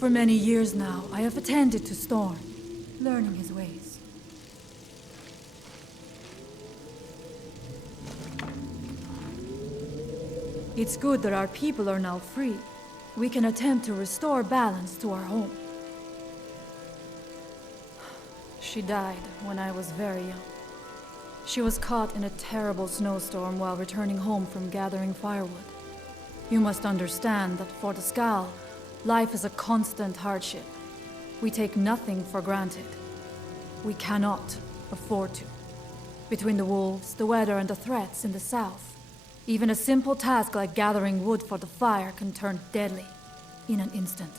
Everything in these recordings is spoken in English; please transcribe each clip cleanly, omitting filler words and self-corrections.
For many years now, I have attended to Storm, learning his ways. It's good that our people are now free. We can attempt to restore balance to our home. She died when I was very young. She was caught in a terrible snowstorm while returning home from gathering firewood. You must understand that for the Skal, life is a constant hardship. We take nothing for granted. We cannot afford to. Between the wolves, the weather, and the threats in the south, even a simple task like gathering wood for the fire can turn deadly in an instant.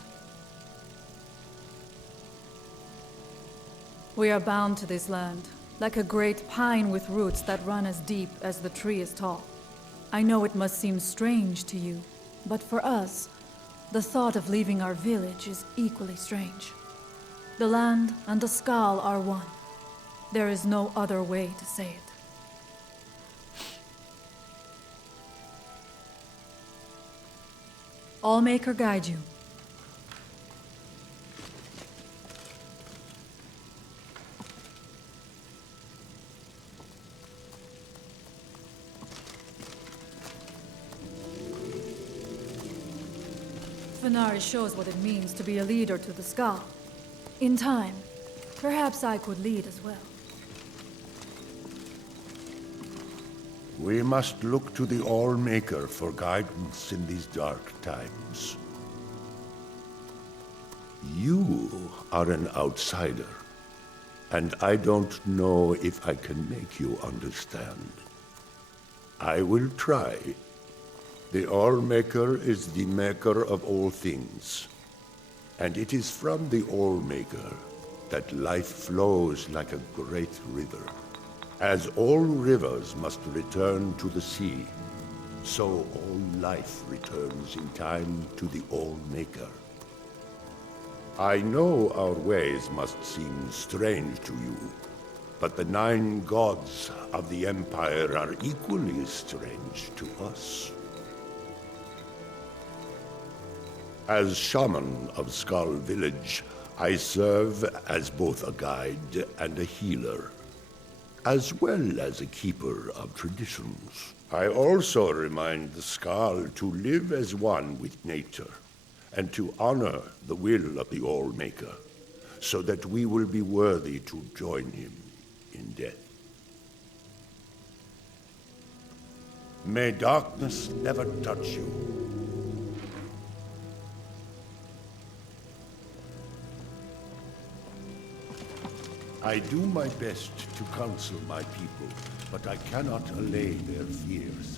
We are bound to this land, like a great pine with roots that run as deep as the tree is tall. I know it must seem strange to you, but for us, the thought of leaving our village is equally strange. The land and the Skal are one. There is no other way to say it. Allmaker guide you. Venari shows what it means to be a leader to the Skal. In time, perhaps I could lead as well. We must look to the Allmaker for guidance in these dark times. You are an outsider, and I don't know if I can make you understand. I will try. The Allmaker is the maker of all things, and it is from the Allmaker that life flows like a great river. As all rivers must return to the sea, so all life returns in time to the Allmaker. I know our ways must seem strange to you, but the 9 gods of the Empire are equally strange to us. As shaman of Skal Village, I serve as both a guide and a healer, as well as a keeper of traditions. I also remind the Skal to live as one with nature, and to honor the will of the Allmaker, so that we will be worthy to join him in death. May darkness never touch you. I do my best to counsel my people, but I cannot allay their fears.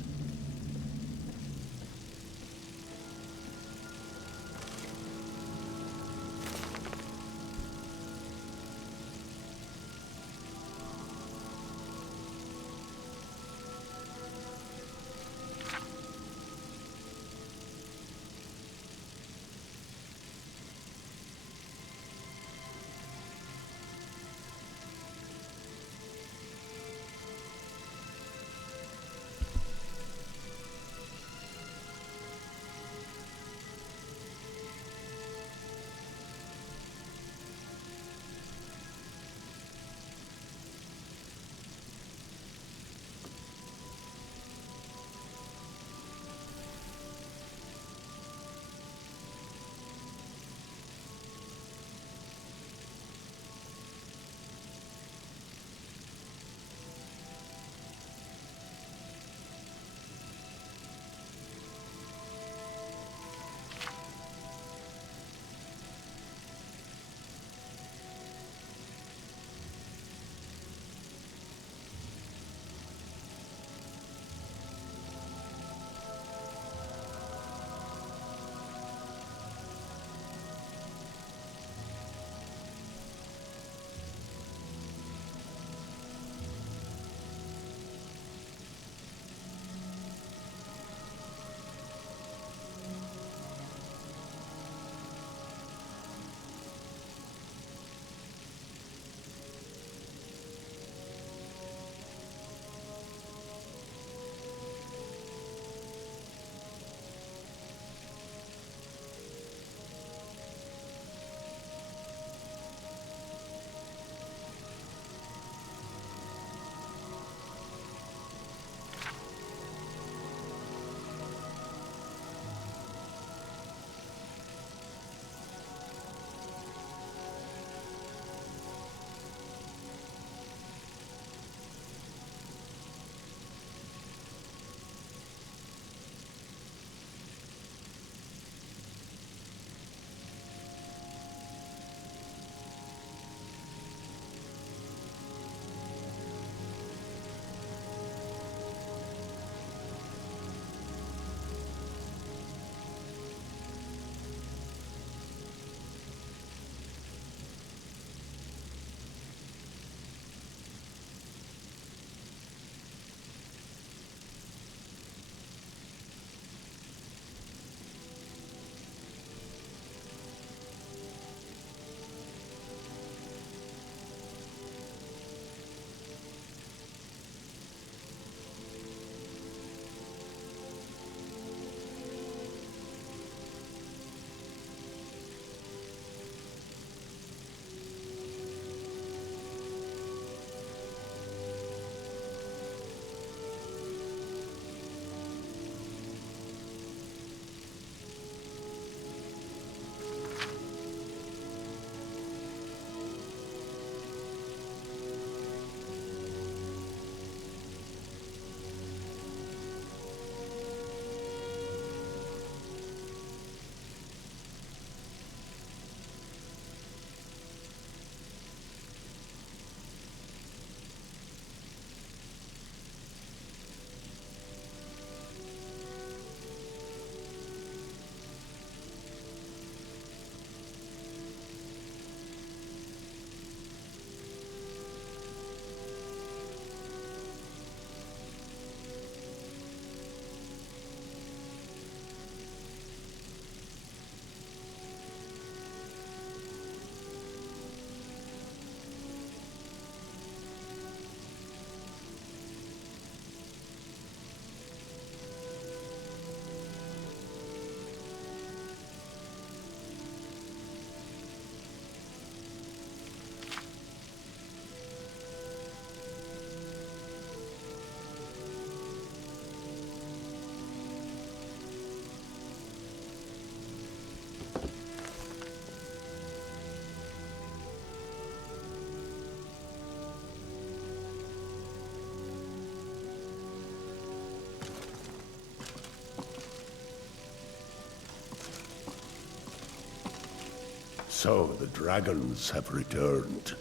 So the dragons have returned.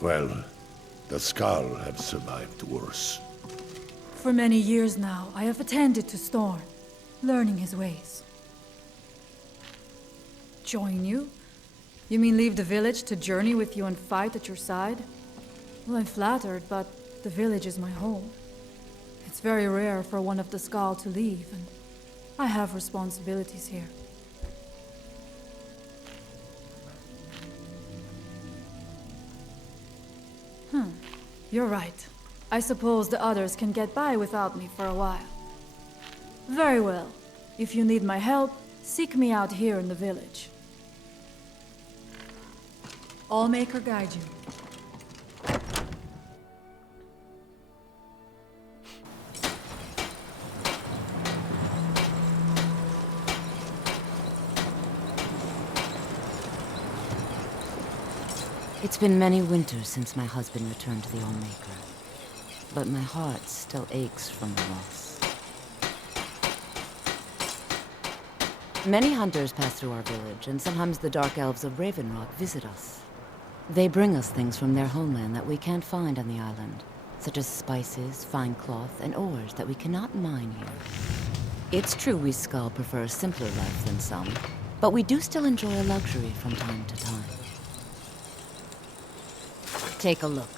Well, the Skull have survived worse. For many years now, I have attended to Storm, learning his ways. Join you? You mean leave the village to journey with you and fight at your side? Well, I'm flattered, but the village is my home. It's very rare for one of the Skull to leave, and I have responsibilities here. You're right. I suppose the others can get by without me for a while. Very well. If you need my help, seek me out here in the village. Allmaker guide you. It's been many winters since my husband returned to the Allmaker, but my heart still aches from the loss. Many hunters pass through our village, and sometimes the Dark Elves of Ravenrock visit us. They bring us things from their homeland that we can't find on the island, such as spices, fine cloth, and ores that we cannot mine here. It's true we Skull prefer a simpler life than some, but we do still enjoy a luxury from time to time. Take a look.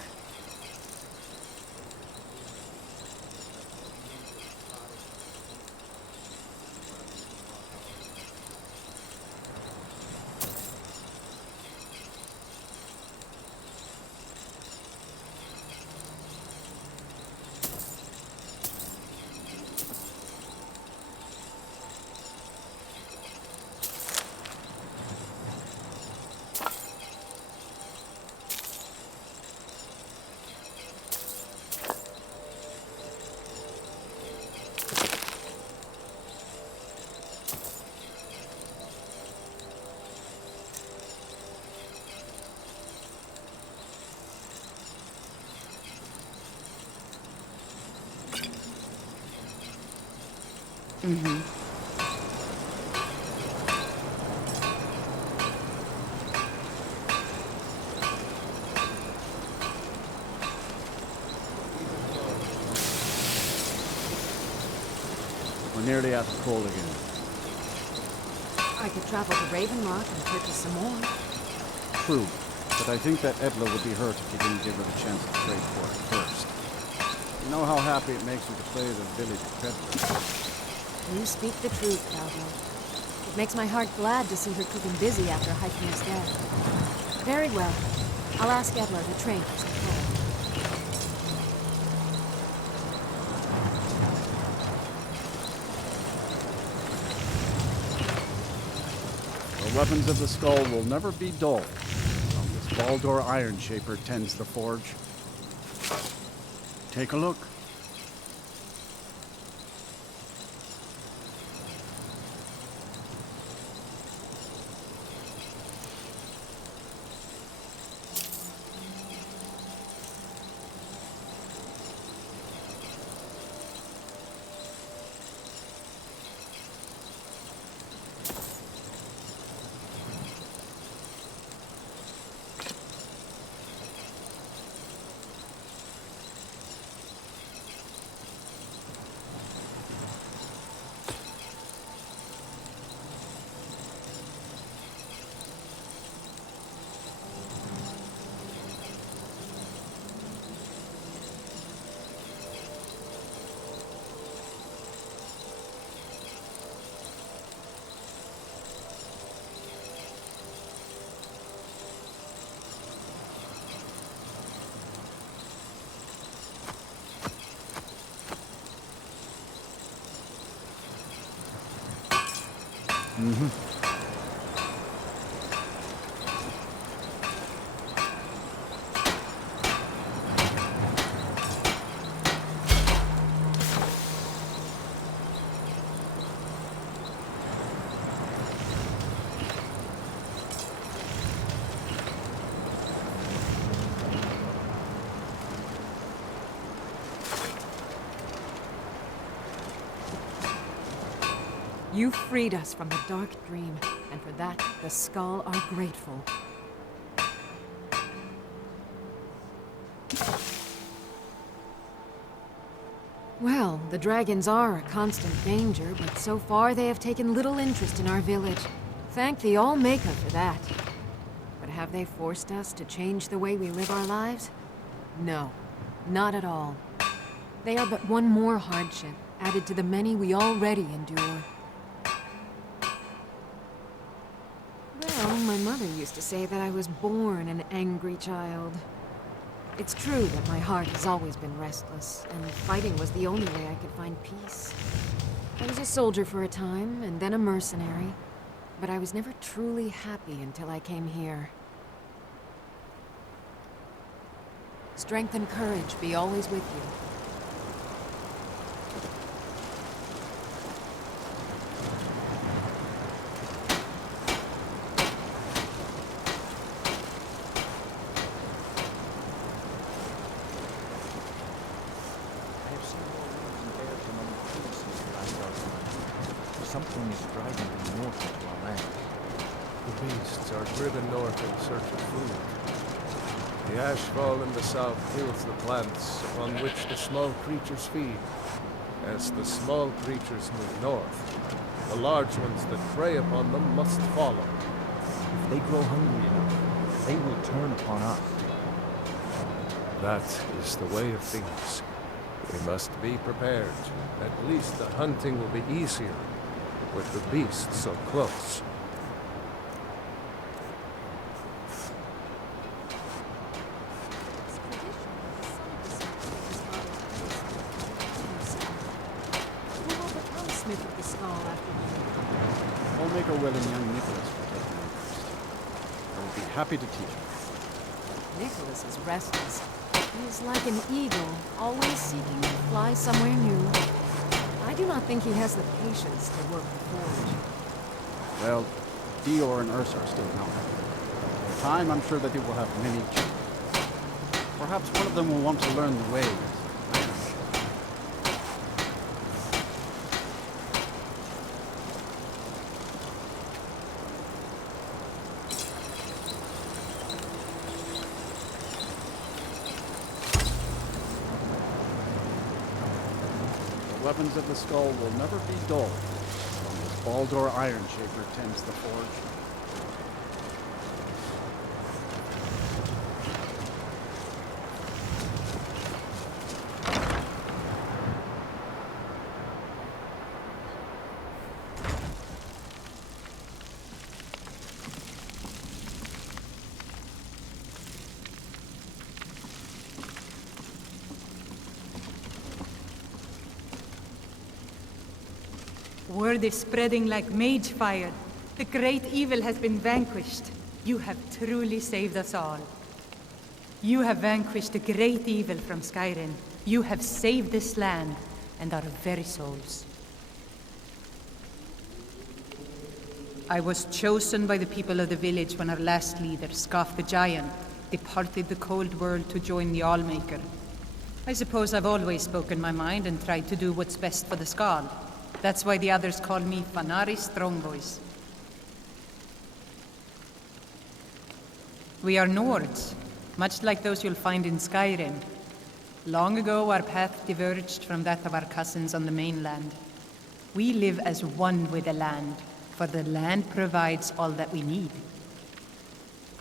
We're nearly at the coal again. I could travel to Ravenlock and purchase some more. True, but I think that Edla would be hurt if you didn't give her the chance to trade for it first. You know how happy it makes me to play the village peddler. You speak the truth, Cowboy. It makes my heart glad to see her cooking busy after hiking us down. Very well. I'll ask Edla to trade for some coal. The weapons of the Skull will never be dull, as long as Baldur Iron Shaper tends the forge. Take a look. You freed us from the dark dream, and for that, the Skull are grateful. Well, the dragons are a constant danger, but so far they have taken little interest in our village. Thank the All-Maker for that. But have they forced us to change the way we live our lives? No, not at all. They are but one more hardship, added to the many we already endure. Well, my mother used to say that I was born an angry child. It's true that my heart has always been restless, and fighting was the only way I could find peace. I was a soldier for a time, and then a mercenary, but I was never truly happy until I came here. Strength and courage be always with you. Something is driving them north into our land. The beasts are driven north in search of food. The ashfall in the south kills the plants upon which the small creatures feed. As the small creatures move north, the large ones that prey upon them must follow. If they grow hungry enough, they will turn upon us. That is the way of things. We must be prepared. At least the hunting will be easier with the beasts so close. Who will become Smith of the Skull after you? All-Maker Will and young Nicholas will take an interest. I will be happy to teach him. Nicholas is restless. He is like an eagle, always seeking to fly somewhere new. I do not think he has the patience to work the forge. Well, Dior and Ursa are still young. In time, I'm sure that they will have many children. Perhaps one of them will want to learn the ways. The weapons of the Skull will never be dull, as long as Baldur Ironshaper tends the forge. Word is spreading like mage fire. The great evil has been vanquished. You have truly saved us all. You have vanquished the great evil from Skyrim. You have saved this land and our very souls. I was chosen by the people of the village when our last leader, Scoff the Giant, departed the cold world to join the All-Maker. I suppose I've always spoken my mind and tried to do what's best for the Skull. That's why the others call me Fanari Strongboys. We are Nords, much like those you'll find in Skyrim. Long ago, our path diverged from that of our cousins on the mainland. We live as one with the land, for the land provides all that we need.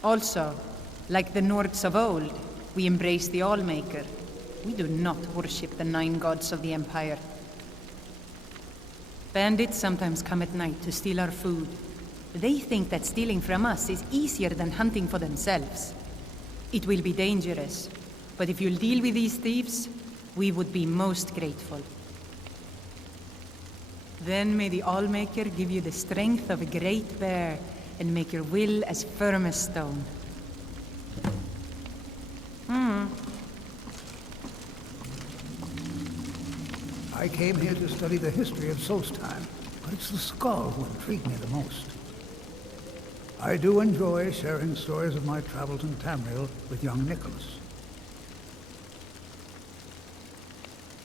Also, like the Nords of old, we embrace the All-Maker. We do not worship the 9 gods of the Empire. Bandits sometimes come at night to steal our food. They think that stealing from us is easier than hunting for themselves. It will be dangerous, but if you'll deal with these thieves, we would be most grateful. Then may the All-Maker give you the strength of a great bear and make your will as firm as stone. I came here to study the history of Solstheim, but it's the Skull who intrigued me the most. I do enjoy sharing stories of my travels in Tamriel with young Nicholas.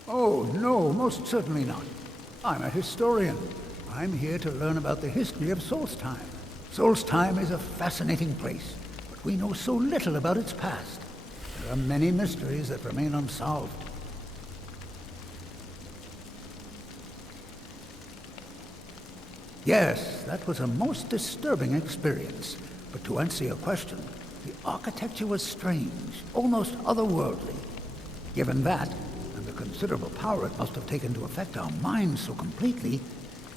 Oh, no, most certainly not. I'm a historian. I'm here to learn about the history of Solstheim. Solstheim is a fascinating place, but we know so little about its past. There are many mysteries that remain unsolved. Yes, that was a most disturbing experience. But to answer your question, the architecture was strange, almost otherworldly. Given that, and the considerable power it must have taken to affect our minds so completely,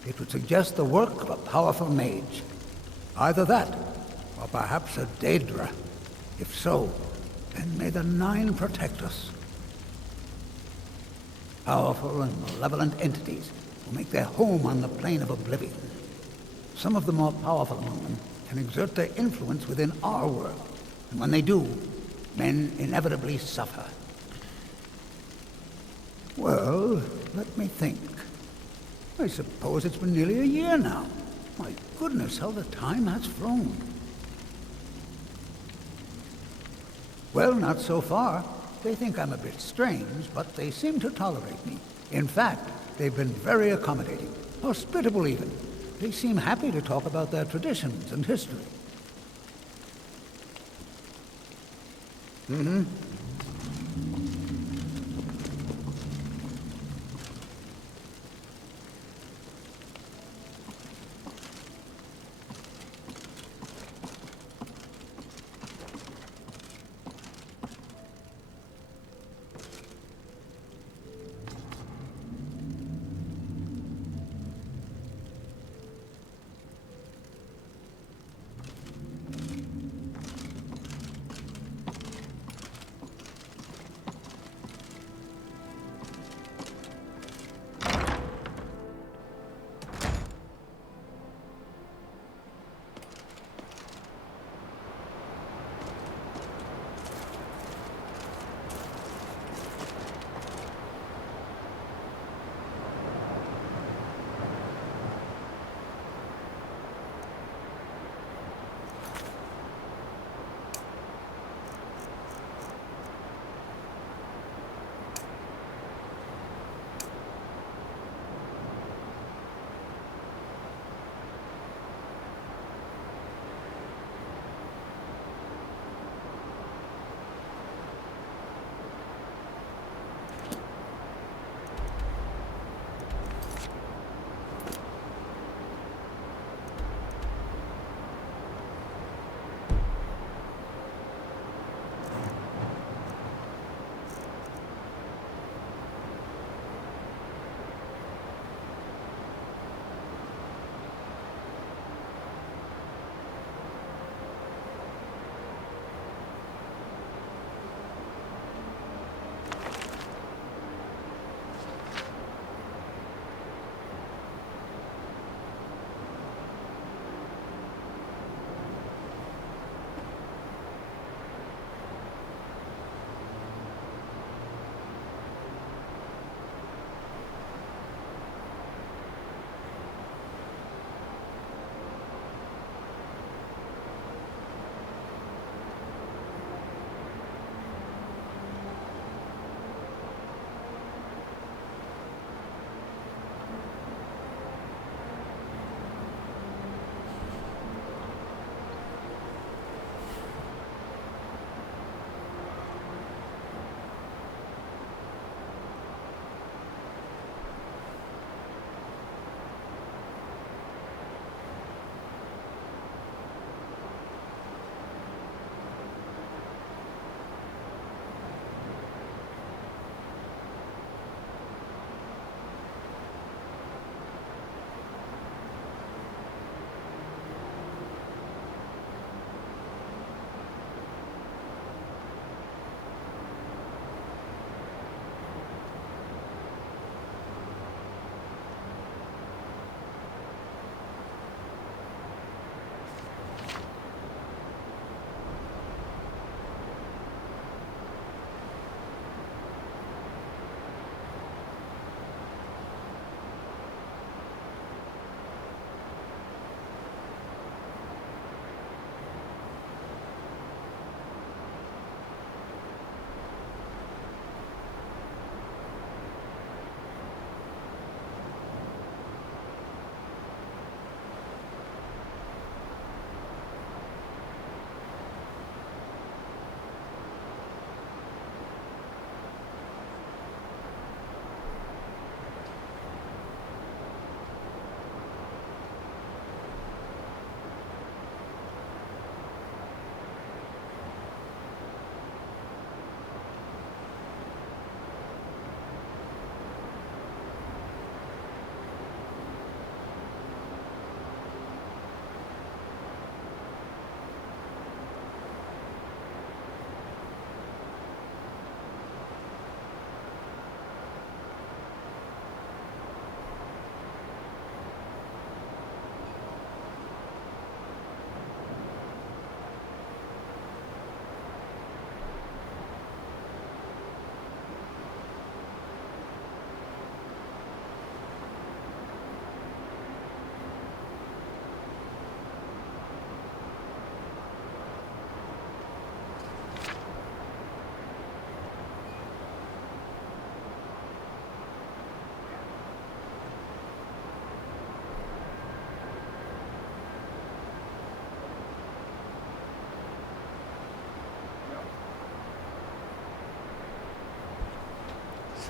it would suggest the work of a powerful mage. Either that, or perhaps a Daedra. If so, then may the Nine protect us. Powerful and malevolent entities who make their home on the plane of oblivion. Some of the more powerful among them can exert their influence within our world, and when they do, men inevitably suffer. Well, let me think. I suppose it's been nearly a year now. My goodness, how the time has flown. Well, not so far. They think I'm a bit strange, but they seem to tolerate me. In fact, they've been very accommodating, hospitable even. They seem happy to talk about their traditions and history. Mm-hmm.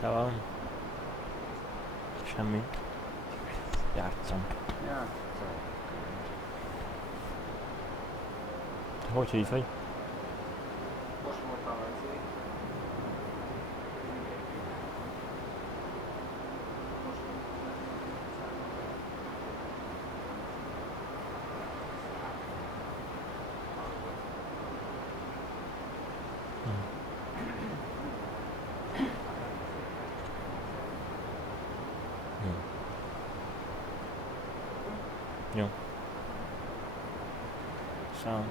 Szóval... Semmi. Játszom. Ja, Te hogy itt vagy? Jó. Szóval...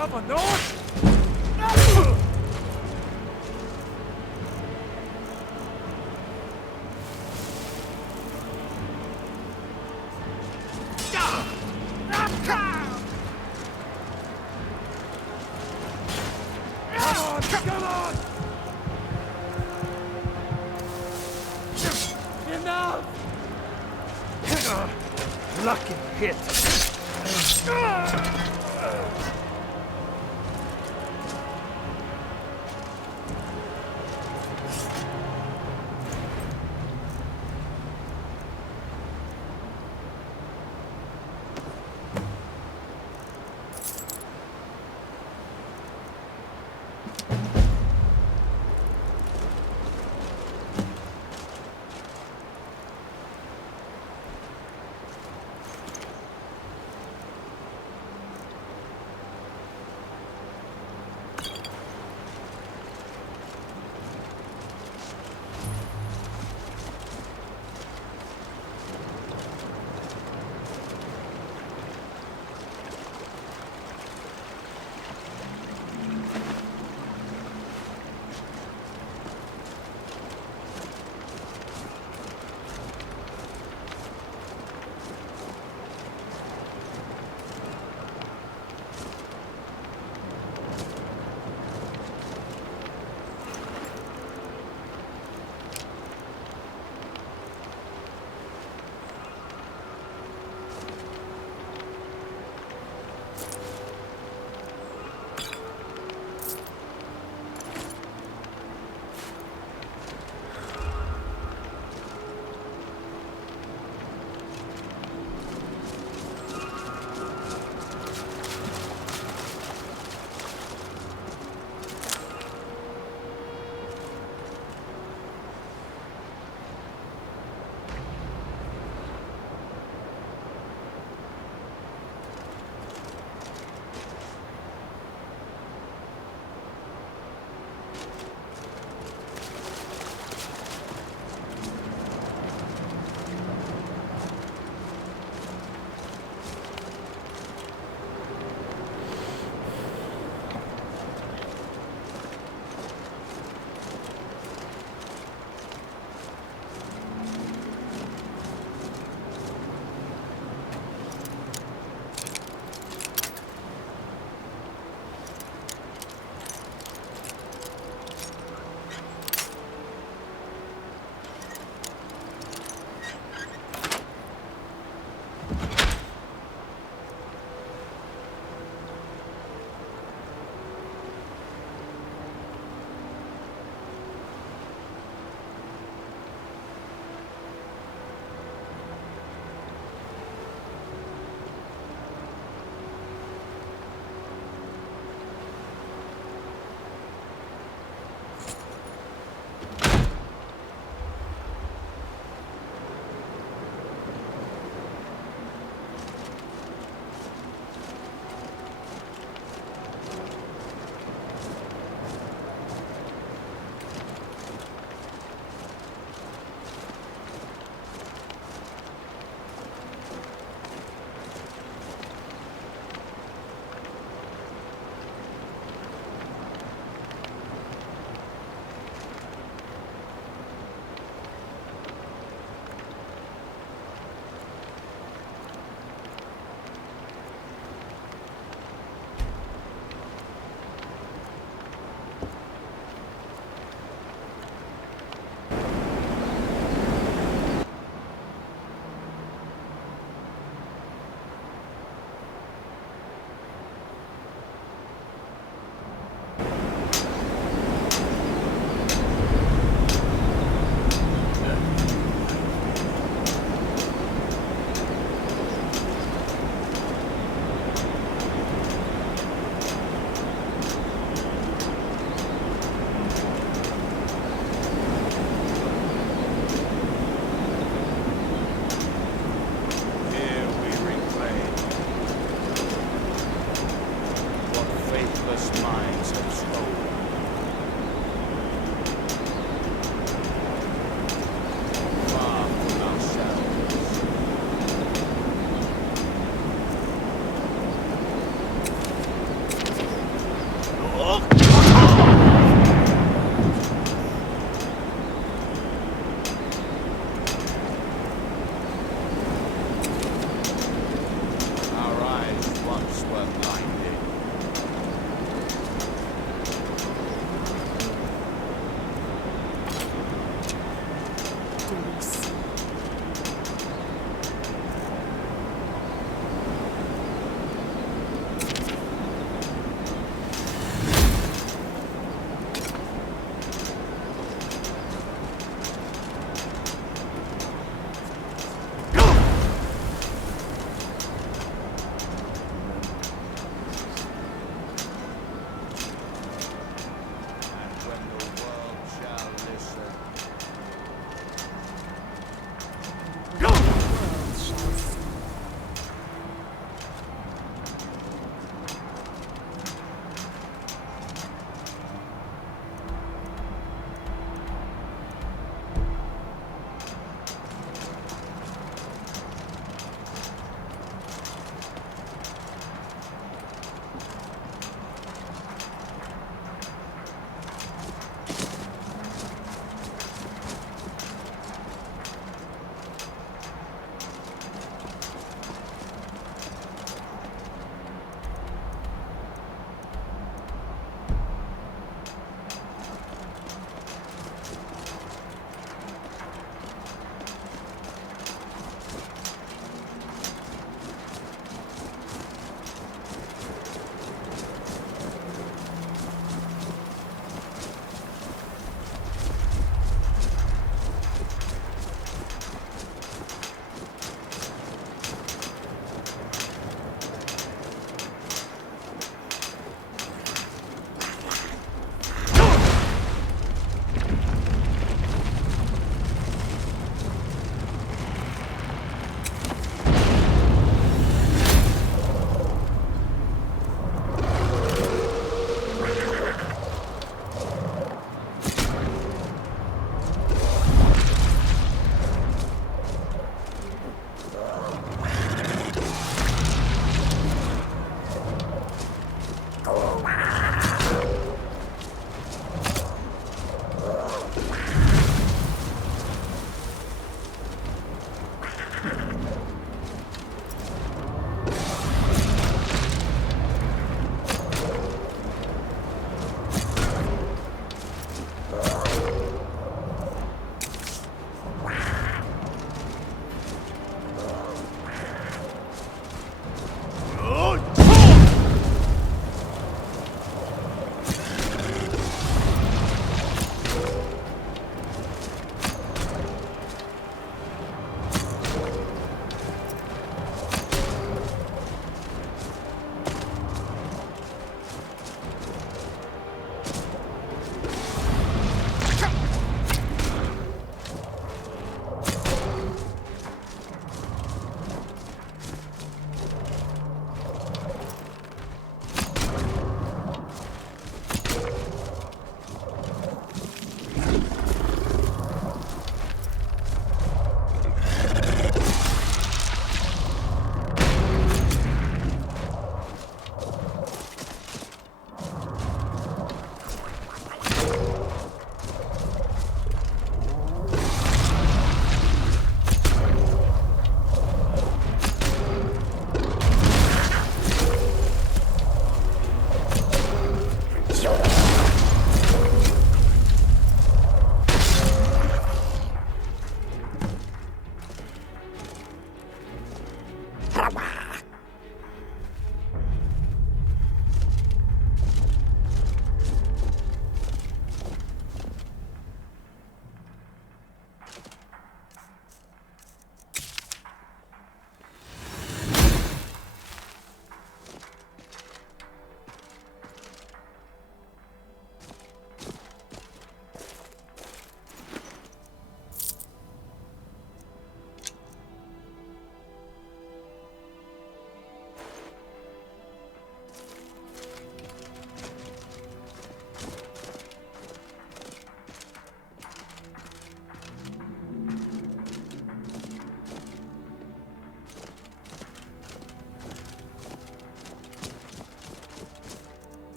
yourself a north? Come on! Enough! Lucky hit.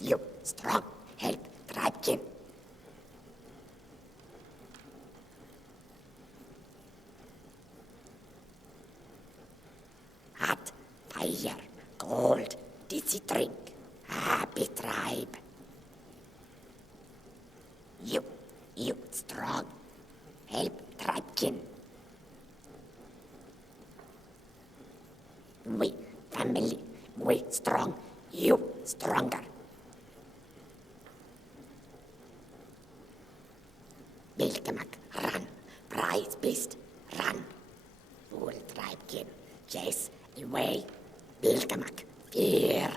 You strong, help Dragon. Hot, fire, cold, dizzy drink, happy tribe. You strong, help Dragon. We family, we strong, you stronger. Bilgemak, run, prize beast, run. Fool Tribekin, chase away. Bilgemak, fear.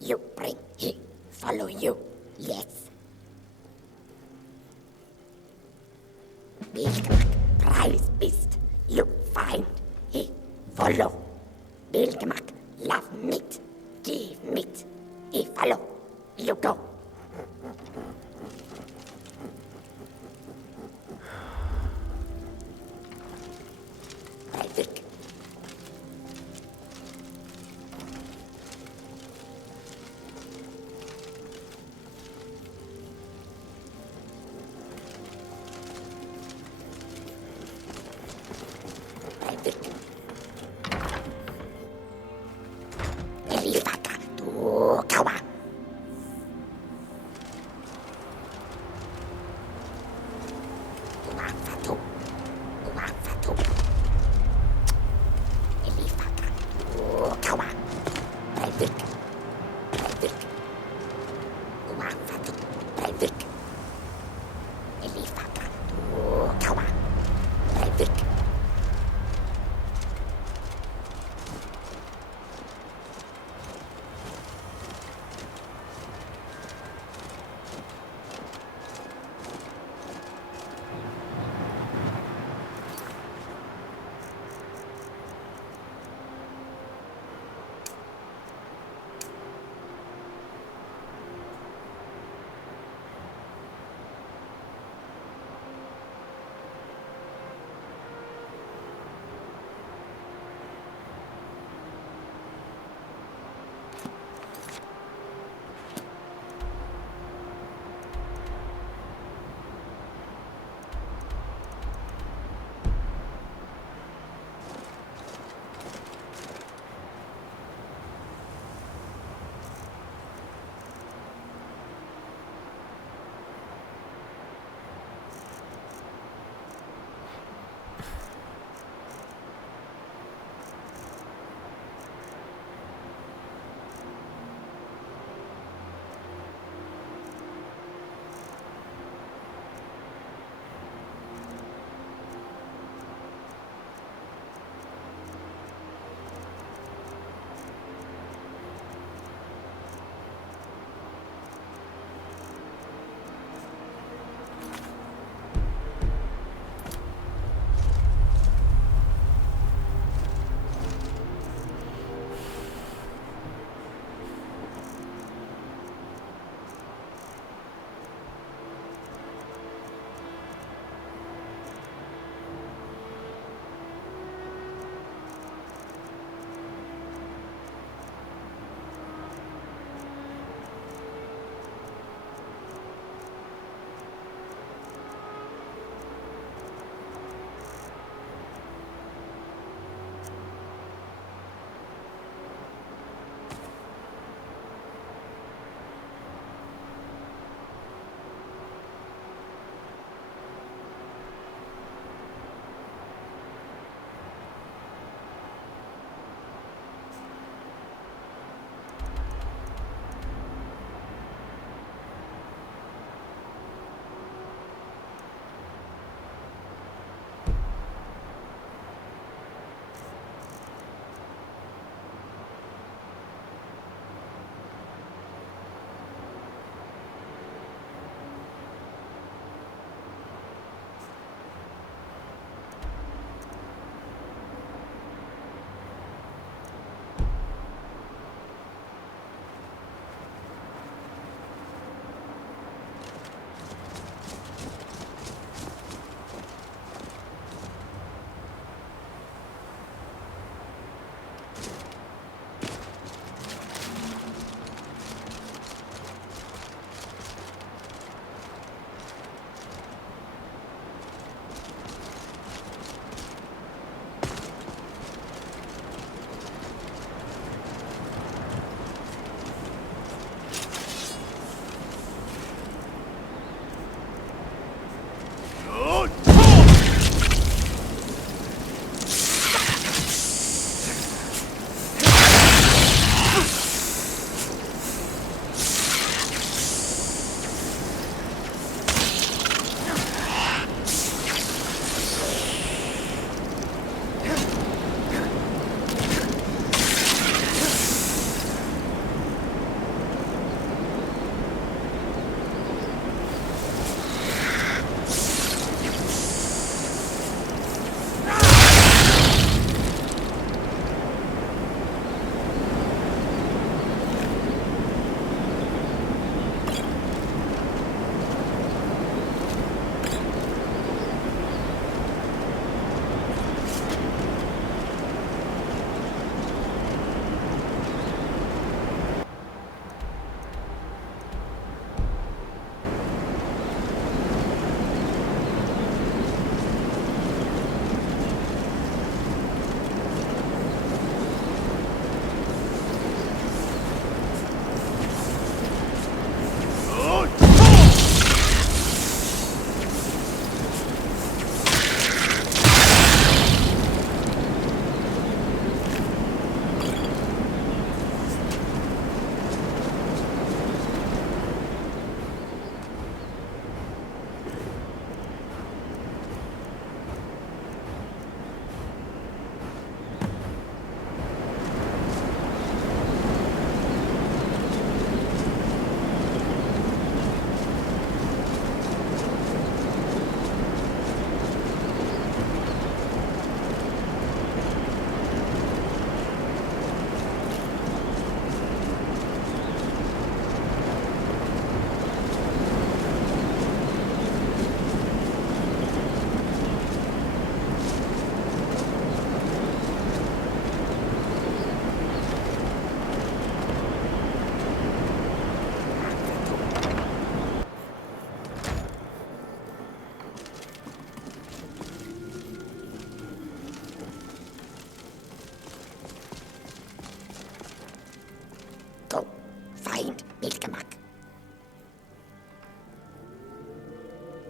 You bring he, follow you, yes. Bilgemak, prize beast, you find he, follow. Bilgemak, love meat, give meat, he follow, you go. Breivik. Breivik. Elifaka tu kawa. Uwafatu. Uwafatu. Elifaka tu kawa. Breivik. Breivik. Uwafatu. Breivik. Elifaka tu kawa. Breivik. find Bilgemak.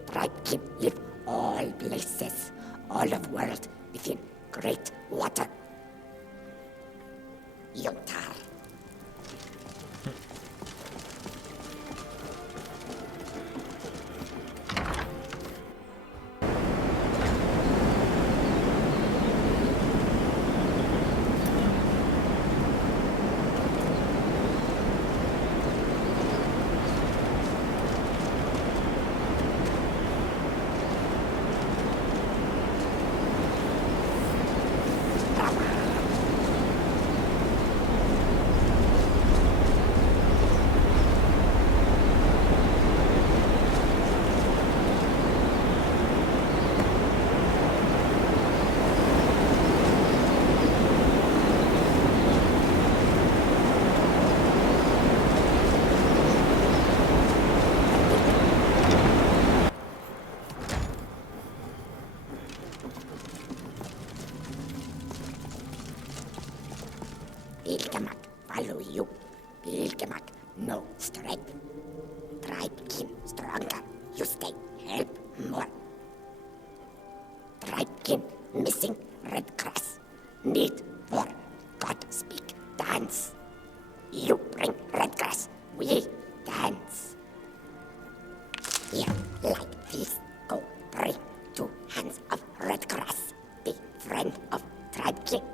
Tribekin live all places, all of world within great water. Yotar. Bilgemak follow you. Bilgemak no strength. Tribekin stronger. You stay. Help more. Tribekin missing red cross. Need for God speak dance. You bring red grass. We dance. Here, like this. Go bring 2 hands of red grass. Be friend of Tribekin.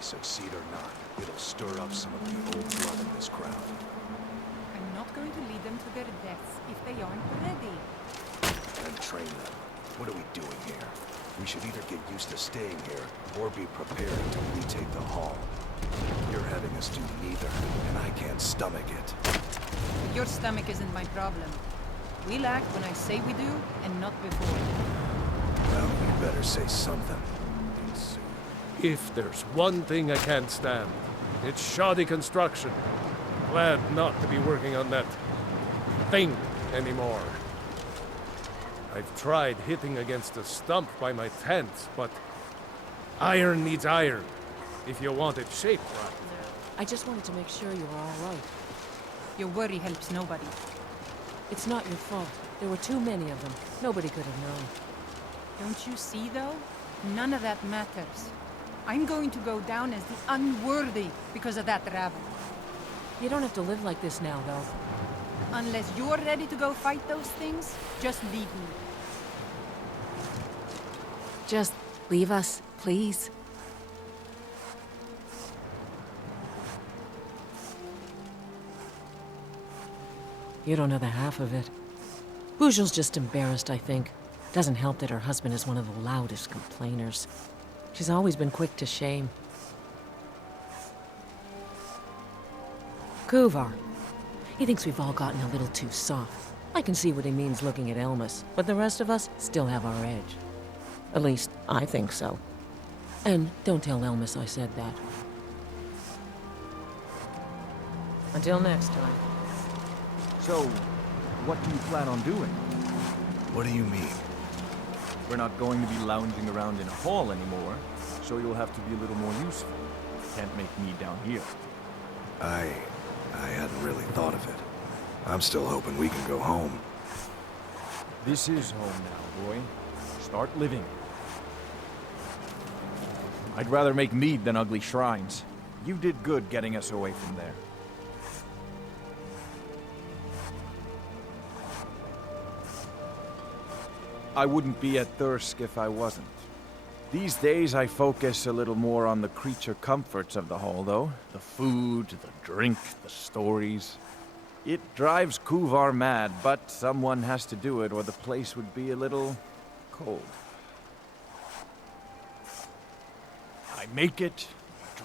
Succeed or not, it'll stir up some of the old blood in this crowd. I'm not going to lead them to their deaths if they aren't ready. And train them. What are we doing here? We should either get used to staying here, or be prepared to retake the hall. You're having us do neither, and I can't stomach it. Your stomach isn't my problem. We'll act when I say we do, and not before. Well, you better say something. If there's one thing I can't stand, it's shoddy construction. Glad not to be working on that thing anymore. I've tried hitting against a stump by my tent, but iron needs iron if you want it shaped right. I just wanted to make sure you were all right. Your worry helps nobody. It's not your fault. There were too many of them. Nobody could have known. Don't you see, though? None of that matters. I'm going to go down as the unworthy because of that rabble. You don't have to live like this now, though. Unless you're ready to go fight those things, just leave me. Just leave us, please. You don't know the half of it. Bujel's just embarrassed, I think. Doesn't help that her husband is one of the loudest complainers. She's always been quick to shame. Kuvar. He thinks we've all gotten a little too soft. I can see what he means looking at Elmas, but the rest of us still have our edge. At least, I think so. And don't tell Elmas I said that. Until next time. So, what do you plan on doing? What do you mean? We're not going to be lounging around in a hall anymore, so you'll have to be a little more useful. Can't make me down here. I hadn't really thought of it. I'm still hoping we can go home. This is home now, boy. Start living. I'd rather make mead than ugly shrines. You did good getting us away from there. I wouldn't be at Thirsk if I wasn't. These days I focus a little more on the creature comforts of the hall, though. The food, the drink, the stories. It drives Kuvar mad, but someone has to do it or the place would be a little cold. I make it,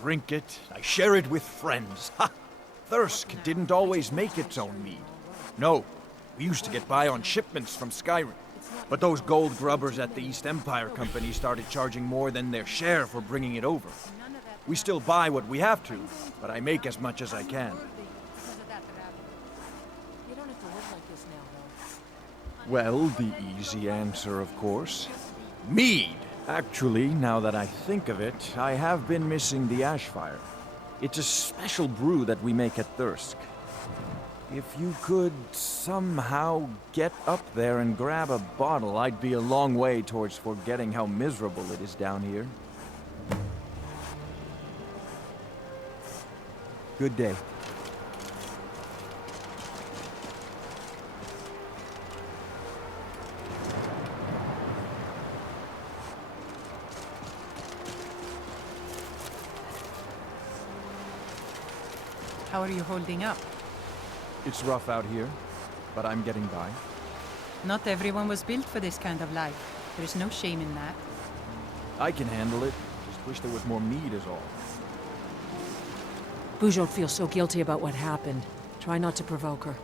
drink it, I share it with friends. Ha! Thirsk didn't always make its own mead. No, we used to get by on shipments from Skyrim. But those gold grubbers at the East Empire Company started charging more than their share for bringing it over. We still buy what we have to, but I make as much as I can. You don't have to live like this now, though. Well, the easy answer, of course. Mead! Actually, now that I think of it, I have been missing the Ashfire. It's a special brew that we make at Thirsk. If you could somehow get up there and grab a bottle, I'd be a long way towards forgetting how miserable it is down here. Good day. How are you holding up? It's rough out here, but I'm getting by. Not everyone was built for this kind of life. There's no shame in that. I can handle it. Just wish there was more mead is all. Bujel feels so guilty about what happened. Try not to provoke her.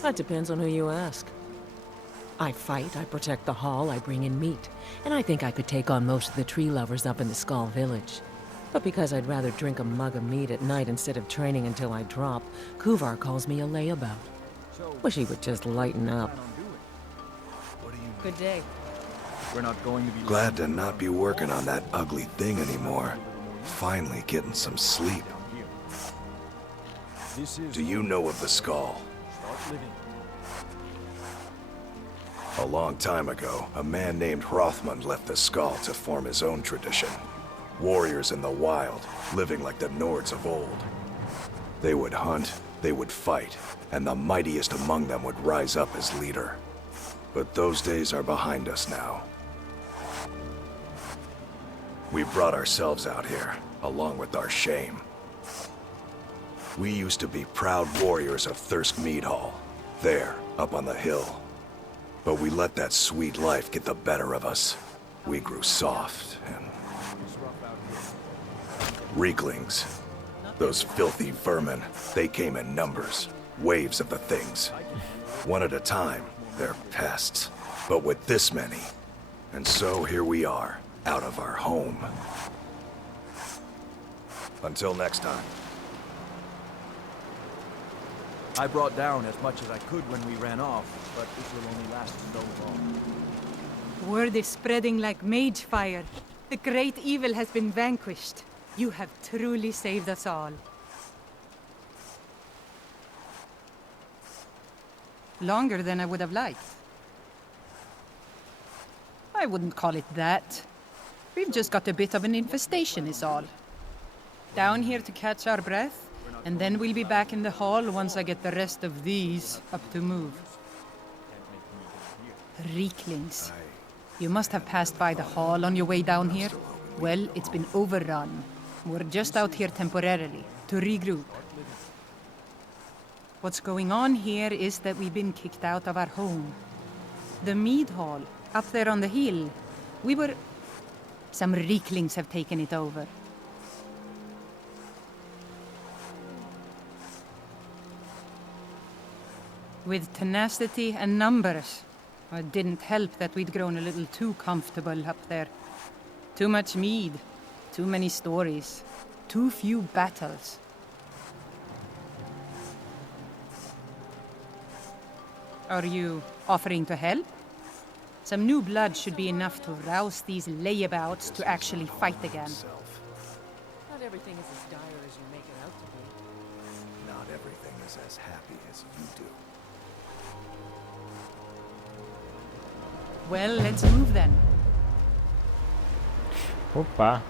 That depends on who you ask. I fight, I protect the hall, I bring in meat. And I think I could take on most of the tree lovers up in the Skull Village. But because I'd rather drink a mug of mead at night instead of training until I drop, Kuvar calls me a layabout. Wish he would just lighten up. What do you mean? Good day. We're not going to be Glad to not be working on that ugly thing anymore. Finally getting some sleep. Do you know of the Skull? Start living. A long time ago, a man named Hrothmund left the Skull to form his own tradition. Warriors in the wild, living like the Nords of old. They would hunt, they would fight, and the mightiest among them would rise up as leader. But those days are behind us now. We brought ourselves out here, along with our shame. We used to be proud warriors of Thirsk Mead Hall, there, up on the hill. But we let that sweet life get the better of us. We grew soft and... Reeklings. Those filthy vermin, they came in numbers. Waves of the things. One at a time, they're pests. But with this many. And so here we are, out of our home. Until next time. I brought down as much as I could when we ran off, but this will only last so long. Word is spreading like mage fire. The great evil has been vanquished. You have truly saved us all. Longer than I would have liked. I wouldn't call it that. We've just got a bit of an infestation is all. Down here to catch our breath, And then we'll be back in the hall once I get the rest of these up to move. Rieklings. You must have passed by the hall on your way down here. Well, it's been overrun. We're just out here temporarily, to regroup. What's going on here is that we've been kicked out of our home. The mead hall, up there on the hill. Some Rieklings have taken it over. With tenacity and numbers. It didn't help that we'd grown a little too comfortable up there. Too much mead, too many stories, too few battles. Are you offering to help? Some new blood should be enough to rouse these layabouts to actually fight again. Not everything is as dire as you make it out to be. Not everything is as happy as you do. Well, let's move then. Opa.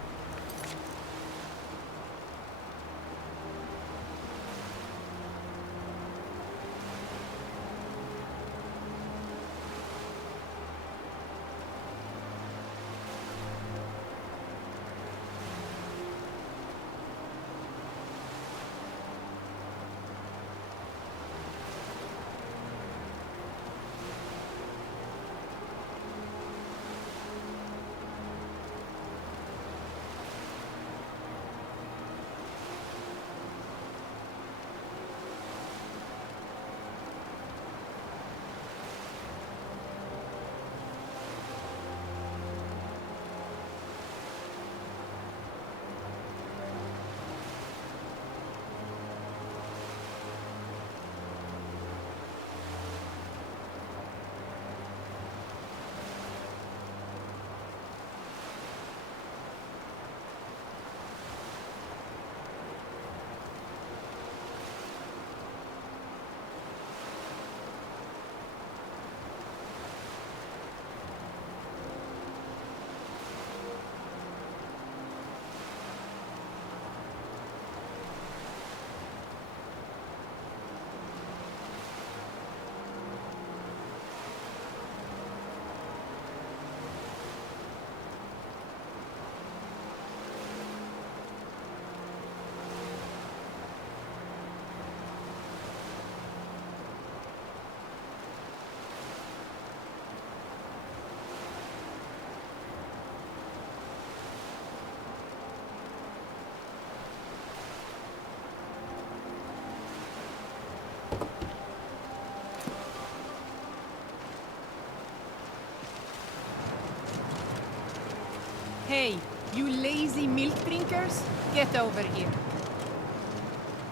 Hey, you lazy milk drinkers, get over here.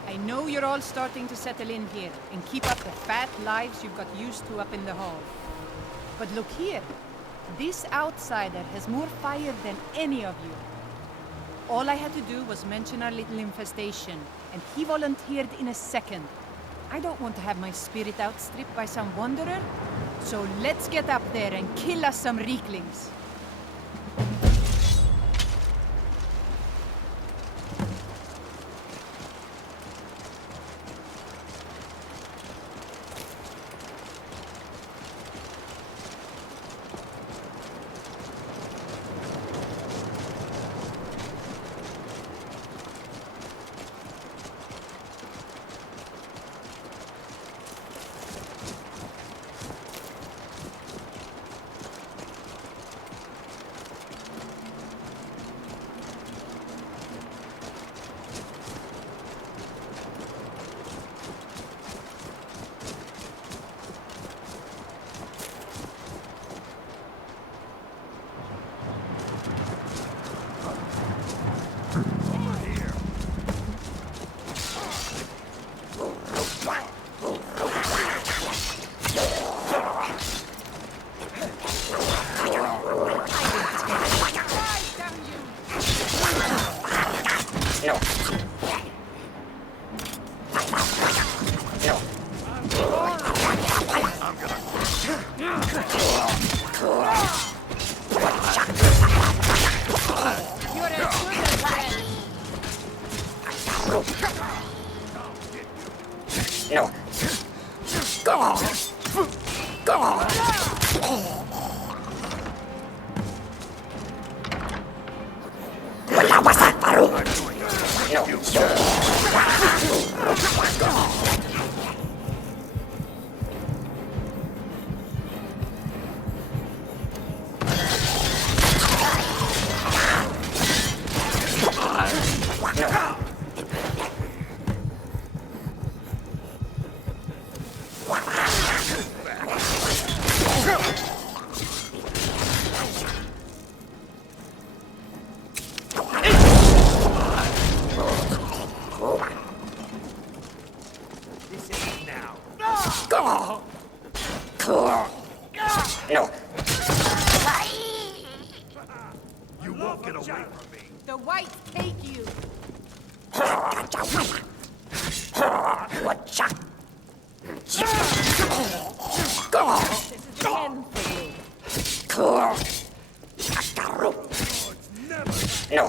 I know you're all starting to settle in here and keep up the fat lives you've got used to up in the hall. But look here, this outsider has more fire than any of you. All I had to do was mention our little infestation, and he volunteered in a second. I don't want to have my spirit outstripped by some wanderer, so let's get up there and kill us some Rieklings. No. You won't get away from me. The whites take you. This is the end for you. No.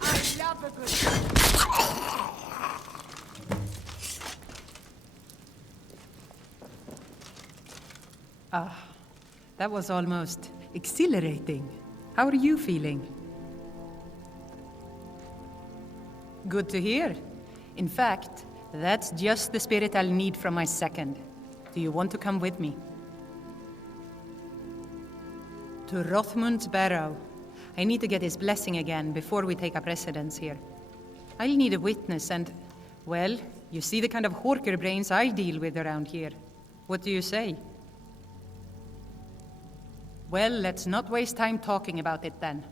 I love a good Ah, that was almost exhilarating. How are you feeling? Good to hear. In fact, that's just the spirit I'll need from my second. Do you want to come with me? To Rothmund's barrow. I need to get his blessing again before we take up residence here. I'll need a witness and, well, you see the kind of horker brains I deal with around here. What do you say? Well, let's not waste time talking about it then.